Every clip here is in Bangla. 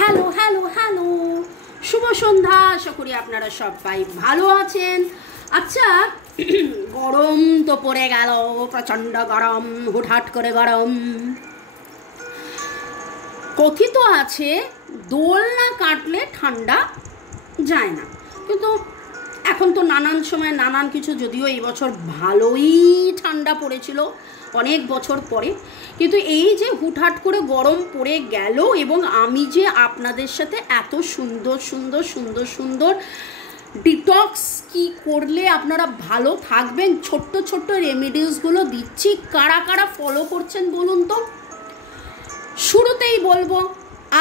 হ্যালো হ্যালো হ্যালো, শুভ সন্ধ্যা। আশা করি আপনারা সবাই ভালো আছেন। আচ্ছা, গরম তো পড়ে গেল, প্রচণ্ড গরম, হুটহাট করে গরম। কথিত আছে দোল না কাটলে ঠান্ডা যায় না, কিন্তু এখন তো নানান সময় নানান কিছু, যদিও এই বছর ভালোই ঠান্ডা পড়েছিল অনেক বছর পরে, কিন্তু এই যে হুটহাট করে গরম পড়ে গেল এবং আমি যে আপনাদের সাথে এত সুন্দর সুন্দর সুন্দর সুন্দর ডিটক্স কি করলে আপনারা ভালো থাকবেন, ছোট্ট ছোট্ট রেমেডিসগুলো দিচ্ছি, কারা কারা ফলো করছেন বলুন তো। শুরুতেই বলবো,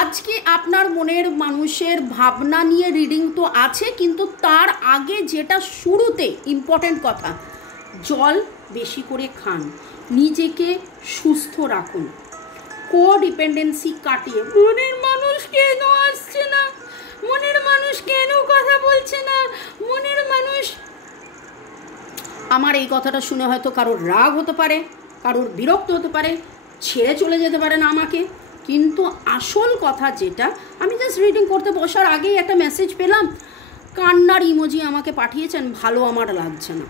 আজকে আপনার মনের মানুষের ভাবনা নিয়ে রিডিং তো আছে, কিন্তু তার আগে যেটা শুরুতে ইম্পর্টেন্ট কথা, জল বেশি করে খান, নিজেকে সুস্থ রাখুন, কোডিপেন্ডেন্সি কাটিয়ে। মনের মানুষ কেন আসছে না, মনের মানুষ কেন কথা বলছে না, মনের মানুষ। আমার এই কথাটা শুনে হয়তো কারোর রাগ হতে পারে, কারোর বিরক্ত হতে পারে, ছেড়ে চলে যেতে পারেন আমাকে, কিন্তু আসল কথা যেটা, আমি জাস্ট রিডিং করতে বসার আগেই একটা মেসেজ পেলাম, কান্নার ইমোজি আমাকে পাঠিয়েছেন, ভালো আমার লাগছে না।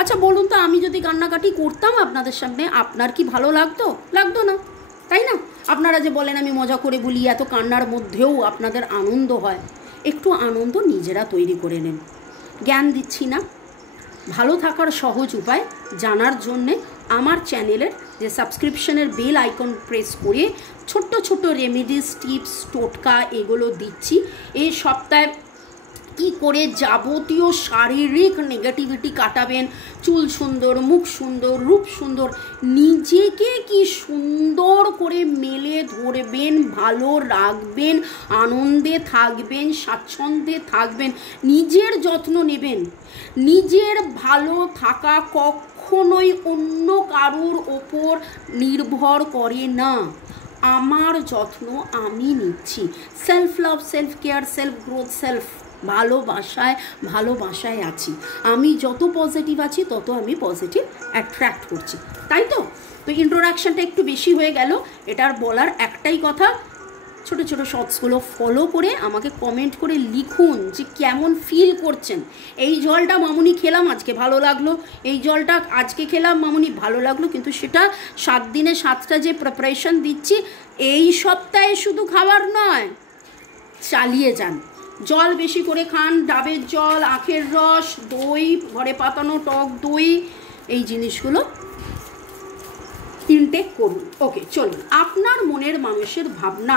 আচ্ছা বলুন তো, আমি যদি কান্নাকাটি করতাম আপনাদের সামনে, আপনার কি ভালো লাগতো? লাগতো না, তাই না? আপনারা যে বলেন আমি মজা করে বলি, এত কান্নার মধ্যেও আপনাদের আনন্দ হয়, একটু আনন্দ নিজেরা তৈরি করে নেন। জ্ঞান দিচ্ছি না, ভালো থাকার সহজ উপায় জানার জন্যে আমার চ্যানেলের যে সাবস্ক্রিপশনের বেল আইকন প্রেস করে ছোট্ট ছোট্ট রেমেডিস, টিপস, টোটকা এগুলো দিচ্ছি। এই সপ্তাহে কি করে যাবতীয় শারীরিক নেগেটিভিটি কাটাবেন, চুল সুন্দর, মুখ সুন্দর, রূপ সুন্দর, নিজেকে কি সুন্দর করে মেলে ধরবেন, ভালো রাখবেন, আনন্দে থাকবেন, স্বাচ্ছন্দ্যে থাকবেন, নিজের যত্ন নেবেন। নিজের ভালো থাকা কখনোই অন্য কারোর ওপর নির্ভর করে না। আমার যত্ন আমি নিচ্ছি। Self love, self care, self growth, self ভালোবাসায় আছি। আমি যত পজিটিভ আছি তত আমি পজিটিভ অ্যাট্রাক্ট করছি, তাই তো? তো ইন্ট্রোডাকশনটা একটু বেশি হয়ে গেল, এটার বলার একটাই কথা, ছোটো ছোটো শর্টসগুলো ফলো করে আমাকে কমেন্ট করে লিখুন যে কেমন ফিল করছেন। এই জলটা মামুনি খেলাম, আজকে ভালো লাগলো, এই জলটা আজকে খেলাম মামুনি, ভালো লাগলো, কিন্তু সেটা 7 দিনে 7টা যে প্রিপারেশন দিচ্ছি, এই সপ্তাহে শুধু খাবার নয়, চালিয়ে যান। জল বেশি করে খান, ডাবের জল, আখের রস, দই, ঘরে পাতানো টক দই, এই জিনিসগুলো ইনটেক করুন। ওকে, চলুন। আপনার মনের মানুষের ভাবনা।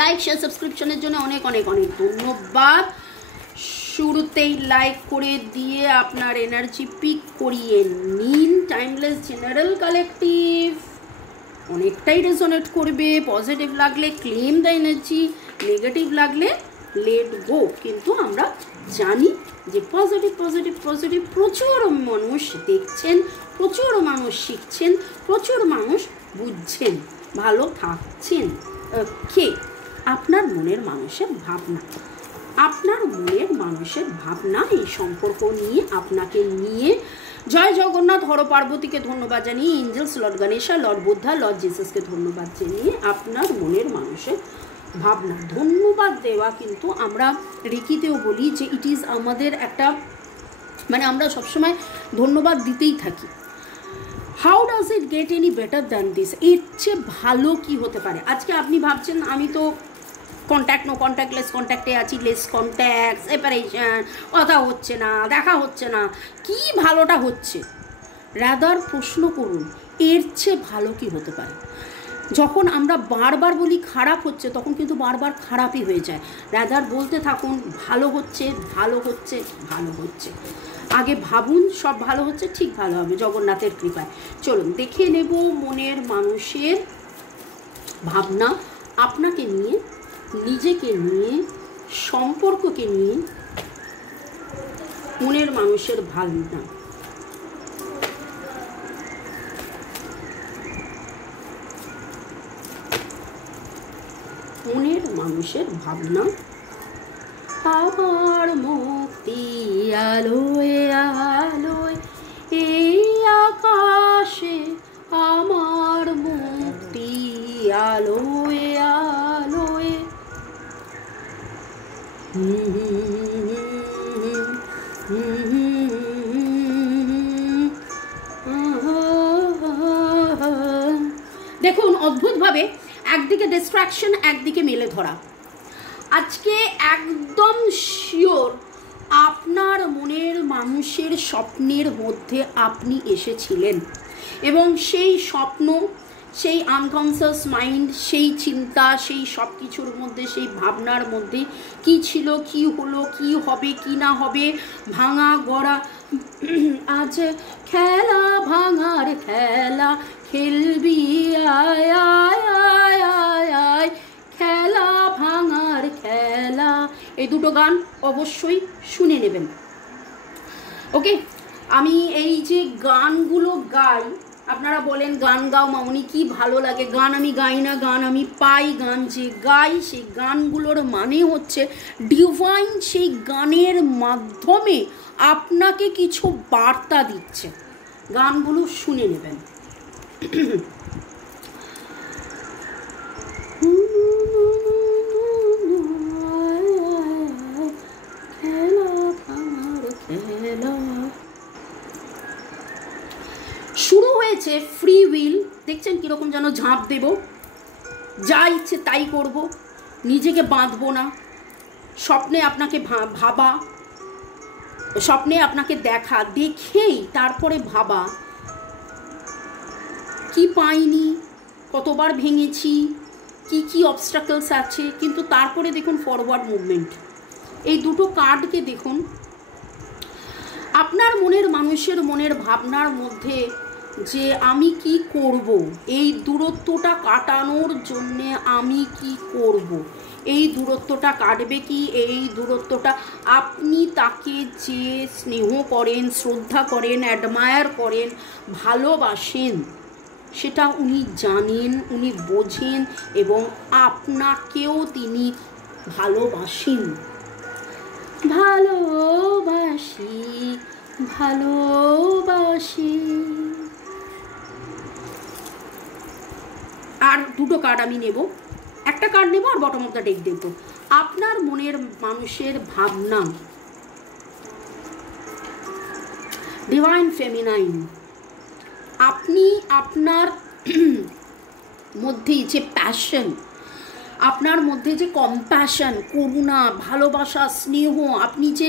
লাইক, শেয়ার, সাবস্ক্রিপশনের জন্য অনেক অনেক অনেক ধন্যবাদ। শুরুতেই লাইক করে দিয়ে আপনার এনার্জি পিক করিয়ে নিন। টাইমলেস জেনারেল কালেকটিভ অনেকটাই রেজোনেট করবে। পজিটিভ লাগলে ক্লেম দ্য এনার্জি, নেগেটিভ লাগলে লেট গো। কিন্তু আমরা জানি যে পজিটিভ পজিটিভ পজিটিভ প্রচুর মানুষ দেখছেন, প্রচুর মানুষ শিখছেন, প্রচুর মানুষ বুঝছেন, ভালো থাকছেন। ওকে, আপনার মনের মানুষের ভাবনা, আপনার মনের মানুষের ভাবনা, এই সম্পর্ক নিয়ে, আপনাকে নিয়ে। জয় জগন্নাথ, হর পার্বতীকে ধন্যবাদ জানিয়ে, angels, lord Ganesha, lord Buddha, lord জিসাসকে ধন্যবাদ জানিয়ে আপনার মনের মানুষের ভাবনা। ধন্যবাদ দেওয়া কিন্তু আমরা রেকিতেও বলি যে ইট ইজ আমাদের একটা, মানে আমরা সবসময় ধন্যবাদ দিতেই থাকি। How does it get any better than this? এর চেয়ে ভালো কি হতে পারে? আজকে আপনি ভাবছেন আমি তো কন্ট্যাক্ট, নো কন্ট্যাক্ট, লেস কন্ট্যাক্টে আছি, লেস কন্ট্যাক্ট, সেপারেশন, কথা হচ্ছে না, দেখা হচ্ছে না, কি ভালোটা হচ্ছে? রাদার প্রশ্ন করুন এর চেয়ে ভালো কি হতে পারে। যখন আমরা বারবার বলি খারাপ হচ্ছে, তখন কিন্তু বারবার খারাপই হয়ে যায়। রাদার বলতে থাকুন ভালো হচ্ছে, ভালো হচ্ছে, ভালো হচ্ছে। আগে ভাবুন সব ভালো হচ্ছে, ঠিক ভালো হবে জগন্নাথের কৃপায়। চলুন দেখে নেব মনের মানুষের ভাবনা, আপনাকে নিয়ে, নিজেকে নিয়ে, সম্পর্ককে নিয়ে। মনের মানুষের ভাবনা। মনের মানুষের ভাবনা। আমার মুক্তি আলোয় আলোয়, এই আকাশে আমার মুক্তি আলোয় আলোয়, দেখুন অদ্ভুতভাবে একদিকে ডিস্ট্রাকশন, একদিকে মেলে ধরা। আজকে একদম শিওর আপনার মনের মানুষের স্বপ্নের মধ্যে আপনি এসেছিলেন এবং সেই স্বপ্ন, সেই আনকনসিয়াস মাইন্ড, সেই চিন্তা, সেই সব কিছুর মধ্যে, সেই ভাবনার মধ্যে কি ছিল, কি হলো, কি হবে, কি না হবে, ভাঙা গড়া। আজ খেলা ভাঙার খেলা খেলবি আয় আয় আয় আয় আয়, খেলা ভাঙার খেলা। এই দুটো গান অবশ্যই শুনে নেবেন। ওকে, আমি এই যে গানগুলো গাই, আপনারা বলেন গান গাও মামনি, কি ভালো লাগে। গান আমি গাই না, গান আমি পাই। গান যে গাই সেই গানগুলোর মানে হচ্ছে ডিভাইন সেই গানের মাধ্যমে আপনাকে কিছু বার্তা দিচ্ছে। গানগুলো শুনে নেবেন। শুরু হয়েছে ফ্রি উইল, দেখছেন কিরকম যেন ঝাঁপ দেব, যা ইচ্ছে তাই করব, নিজেকে বাঁধবো না। স্বপ্নে আপনাকে ভাবা, স্বপ্নে আপনাকে দেখা, দেখেই তারপরে ভাবা কি পাইনি, কতবার ভেঙেছি, কি কি অবস্ট্রাকলস আছে, কিন্তু তারপরে দেখুন ফরওয়ার্ড মুভমেন্ট। এই দুটো কার্ডকে দেখুন, আপনার মনের মানুষের মনের ভাবনার মধ্যে যে আমি কি করব, এই দূরত্বটা কাটানোর জন্যে আমি কি করব, এই দূরত্বটা কাটবে কি, এই দূরত্বটা আপনি তাকে যে স্নেহ করেন, শ্রদ্ধা করেন, অ্যাডমায়ার করেন, ভালোবাসেন, সেটা উনি জানেন, উনি বোঝেন এবং আপনাকেও তিনি ভালোবাসেন। ভালোবাসি ভালোবাসি। আর দুটো কার্ড আমি নেব, একটা কার্ড নেব আর বটম অফ দ্য ডেক দেখব। আপনার মনের মানুষের ভাবনা, ডিভাইন ফেমিনাইন। আপনি আপনার মধ্যে যে প্যাশন, আপনার মধ্যে যে কম্প্যাশন, করুণা, ভালোবাসা, স্নেহ, আপনি যে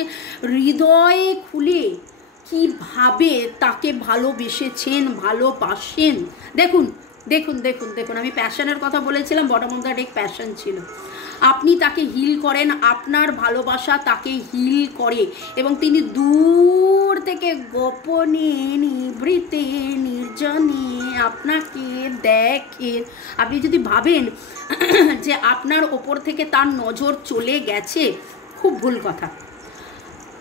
হৃদয়ে খুলে কিভাবে তাকে ভালোবেসেছেন, ভালোবাসেন। দেখুন দেখুন দেখুন দেখুন, আমি প্যাশনের কথা বলেছিলাম, bottom of the deck passion ছিল। আপনি তাকে হিল করেন, আপনার ভালোবাসা তাকে হিল করে এবং তিনি দূর থেকে গোপনে, নিভৃতে, নির্জনে আপনাকে দেখেন। আপনি যদি ভাবেন যে আপনার ওপর থেকে তার নজর চলে গেছে, খুব ভুল কথা।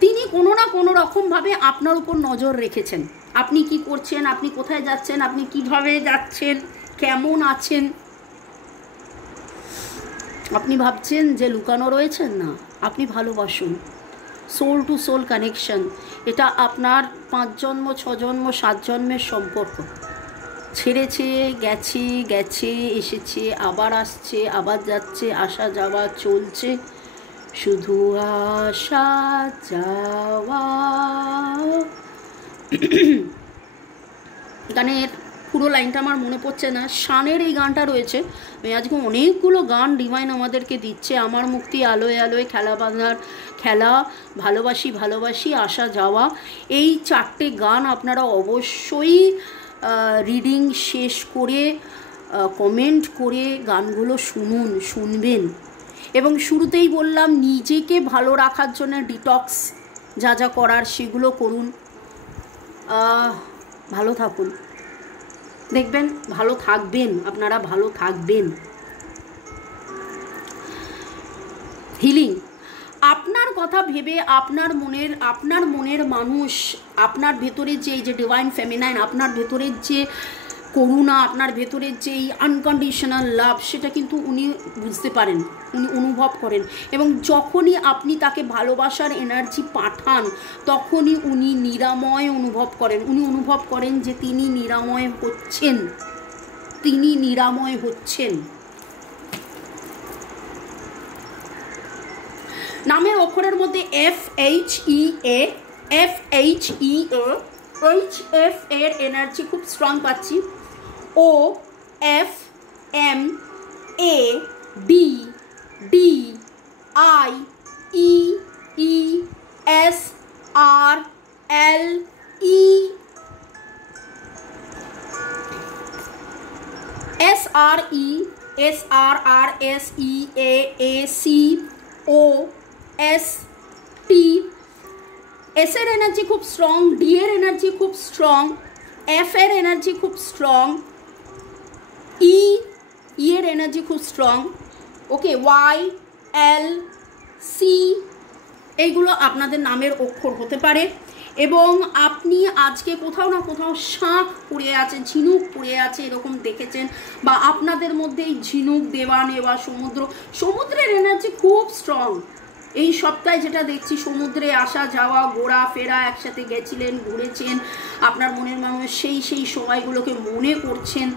তিনি কোনো না কোনো রকমভাবে আপনার উপর নজর রেখেছেন। আপনি কি করছেন, আপনি কোথায় যাচ্ছেন, আপনি কিভাবে যাচ্ছেন, কেমন আছেন। আপনি ভাবছেন যে লুকানো রয়েছেন, না, আপনি ভালোবাসুন। সোল টু সোল কানেকশন, এটা আপনার 5 জন্ম 6 জন্ম 7 জন্মের সম্পর্ক। ছেড়েছে, গেছে, গেছে, এসেছে, আবার আসছে, আবার যাচ্ছে, আসা যাওয়া চলছে, শুধু আসা যাওয়া। গানের পুরো লাইনটা আমার মনে পড়ছে না, শানের এই গানটা রয়েছে। আজকে অনেকগুলো গান ডিভাইন আমাদেরকে দিচ্ছে। আমার মুক্তি, আলোয় আলোয়, খেলা বাঁধার খেলা, ভালোবাসি ভালোবাসি, আসা যাওয়া, এই 4টে গান আপনারা অবশ্যই রিডিং শেষ করে কমেন্ট করে গানগুলো শুনবেন। এবং শুরুতেই বললাম, নিজেকে ভালো রাখার জন্য ডিটক্স যা যা করার সেগুলো করুন। ভালো থাকুন, দেখবেন ভালো থাকবেন, আপনারা ভালো থাকবেন। হিলিং, আপনার কথা ভেবে আপনার মনের মানুষ, আপনার ভেতরে যে ডিভাইন ফেমিনাইন, আপনার ভেতরের যে করুণা, আপনার ভেতরের যে আনকন্ডিশনাল লাভ, সেটা কিন্তু উনি বুঝতে পারেন, উনি অনুভব করেন। এবং যখনই আপনি তাকে ভালোবাসার এনার্জি পাঠান, তখনই উনি নিরাময় অনুভব করেন। উনি অনুভব করেন যে তিনি নিরাময় হচ্ছেন, তিনি নিরাময় হচ্ছেন। নামের অক্ষরের মধ্যে FHEA, HF এর এনার্জি খুব স্ট্রং পাচ্ছি। OFMADDIEESRLE SRRSEAACOST। এস এর এনার্জি খুব স্ট্রং, ডি এর এনার্জি খুব স্ট্রং, এফ এর এনার্জি খুব স্ট্রং, ই এর এনার্জি খুব স্ট্রং। ওকে, ওয়াই, এল, সি এইগুলো আপনাদের নামের অক্ষর হতে পারে। এবং আপনি আজকে কোথাও না কোথাও শাঁখ পড়ে আছে, ঝিনুক পড়ে আছে, এরকম দেখেছেন, বা আপনাদের মধ্যে এই ঝিনুক দেওয়া নেওয়া, সমুদ্রের এনার্জি খুব স্ট্রং। এই সপ্তাহে যেটা দেখছি, সমুদ্রে আসা যাওয়া, ঘোরা ফেরা, একসাথে গেছিলেন, ঘুরেছেন, আপনার মনের মানুষ সেই সময়গুলোকে মনে করছেন,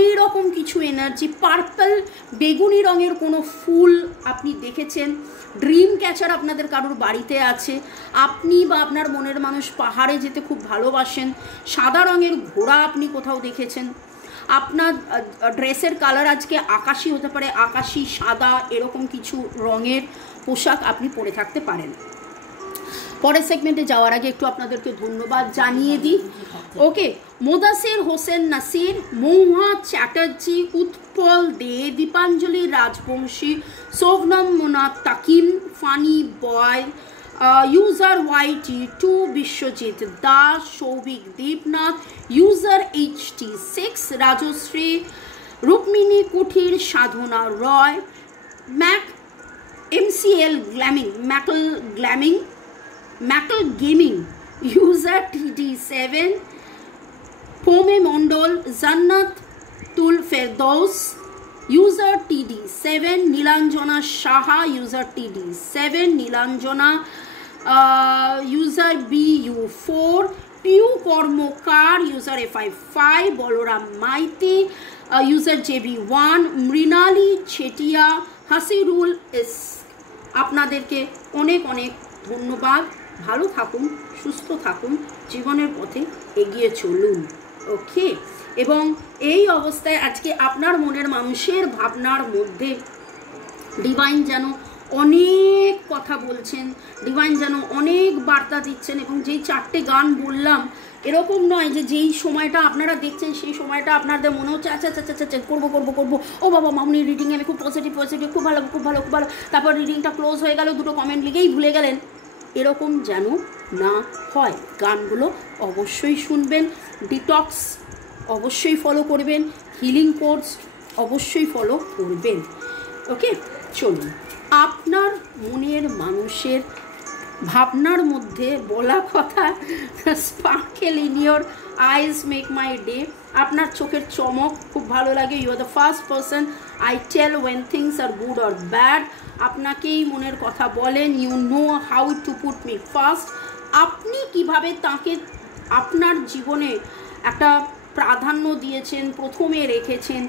এই রকম কিছু এনার্জি। পার্পল বেগুনি রঙের কোনো ফুল আপনি দেখেছেন, ড্রিম ক্যাচার আপনাদের কারোর বাড়িতে আছে, আপনি বা আপনার মনের মানুষ পাহাড়ে যেতে খুব ভালোবাসেন, সাদা রঙের ঘোড়া আপনি কোথাও দেখেছেন, আপনার ড্রেসের কালার আজকে আকাশি হতে পারে, আকাশি, সাদা, এরকম কিছু রঙের পোশাক আপনি পরে থাকতে পারেন। পরের সেগমেন্টে যাওয়ার আগে একটু আপনাদেরকে ধন্যবাদ জানিয়ে দিই। Okay, Modasir Hossain Nasir, Mouha Chatterjee, Utpal De, Dipanjali Rajbongshi, Sobhanam Mona Takim, funny boy, user YT2, Biswajit Das, Souvik Debnath, user HT6, Rajashree, Rukmini Kuthir, Sadhana Roy, MCL glamming, ম্যাকল gaming, user TD7, Pome Mondal, Jannat Tul Ferdous, user TD7, Nilanjana Saha, user TD7, Nilanjana, user BU4, Piu Karmakar, user FI5, Balaram Maiti, user JB1, Mrinali Chetia, Hasirul S. আপনাদেরকে অনেক অনেক ধন্যবাদ। ভালো থাকুন, সুস্থ থাকুন, জীবনের পথে এগিয়ে চলুন। ওকে, এবং এই অবস্থায় আজকে আপনার মনের মানুষের ভাবনার মধ্যে ডিভাইন যেন অনেক কথা বলছেন, ডিভাইন যেন অনেক বার্তা দিচ্ছেন। এবং যেই 4টে গান বললাম, এরকম নয় যে যেই সময়টা আপনারা দেখছেন সেই সময়টা আপনাদের মনে হচ্ছে আচ্ছা আচ্ছা আচ্ছা করবো করবো করবো, ও বাবা মামনির রিডিংয়ে আমি খুব পজিটিভ, খুব ভালো খুব ভালো খুব ভালো, তারপর রিডিংটা ক্লোজ হয়ে গেল, 2টো কমেন্ট লিখেই ভুলে গেলেন, এরকম যেন না হয়। গানগুলো অবশ্যই শুনবেন, ডিটক্স অবশ্যই ফলো করবেন, হিলিং কোর্স অবশ্যই ফলো করবেন। ওকে, চলুন আপনার মনের মানুষের ভাবনার মধ্যে বলা কথা, sparkle in your eyes make my day, আপনার চোখের চমক খুব ভালো লাগে। You are the first person I tell when things are good or bad. আপনাকেই মনের কথা বলেন, you know how to put me first. আপনি কিভাবে তাকে আপনার জীবনে একটা প্রাধান্য দিয়েছেন, প্রথমে রেখেছেন,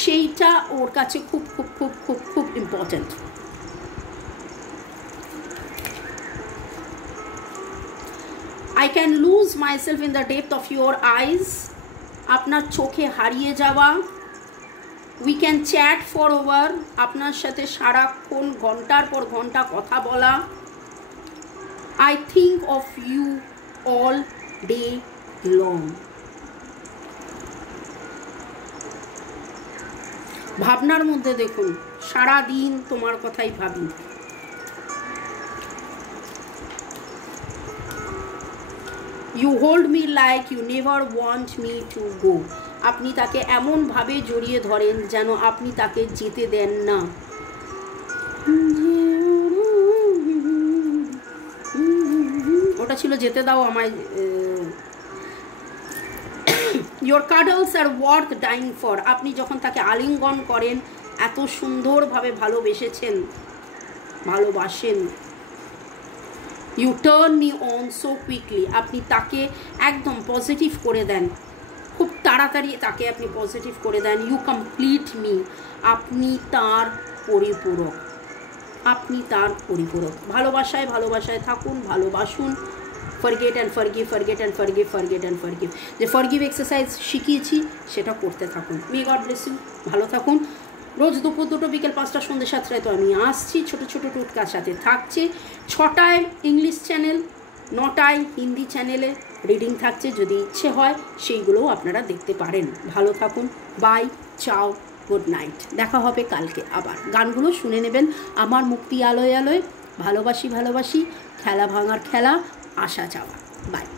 সেইটা ওর কাছে খুব খুব খুব খুব খুব important. I can lose myself in the depth of your eyes. আপনার চোখে হারিয়ে যাওয়া। We can chat for hour. আপনার সাথে সারাক্ষণ ঘন্টার পর ঘন্টা কথা বলা। I think of you all day long. ভাবনার মধ্যে দেখুন, সারা দিন তোমার কথাই ভাবি। You hold me like you never want me to go. আপনি তাকে এমনভাবে জড়িয়ে ধরেন যেন আপনি তাকে যেতে দেন না। ওটা ছিল যেতে দাও আমায়। Your cuddles are worth dying for. আপনি যখন তাকে আলিঙ্গন করেন, এত সুন্দরভাবে ভালোবাসেন। You turn me on so quickly. আপনি তাকে একদম পজিটিভ করে দেন, খুব তাড়াতাড়ি তাকে আপনি পজিটিভ করে দেন। You complete me. আপনি তার পরিপূরক। আপনি তার পরিপূরক। ভালোবাসায় ভালোবাসায় থাকুন, ভালোবাসুন। Forget and forgive, forget and forgive, forget and forgive. যে ফরগিভ এক্সারসাইজ শিখিয়েছি সেটা করতে থাকুন। May God bless you. ভালো থাকুন। রোজ দুপুর 2টো, বিকেল 5টা, সন্ধ্যে 7টায় তো আমি আসছি, ছোটো ছোটো টোটকার সাথে থাকছে। 6টায় ইংলিশ চ্যানেল, 9টায় হিন্দি চ্যানেলে রিডিং থাকছে, যদি ইচ্ছে হয় সেইগুলোও আপনারা দেখতে পারেন। ভালো থাকুন। বাই, চাও, গুড নাইট। দেখা হবে কালকে আবার। গানগুলো শুনে নেবেন। আমার মুক্তি আলোয় আলোয়, ভালোবাসি ভালোবাসি, খেলা ভাঙার খেলা, আশা চাওয়া। বাই।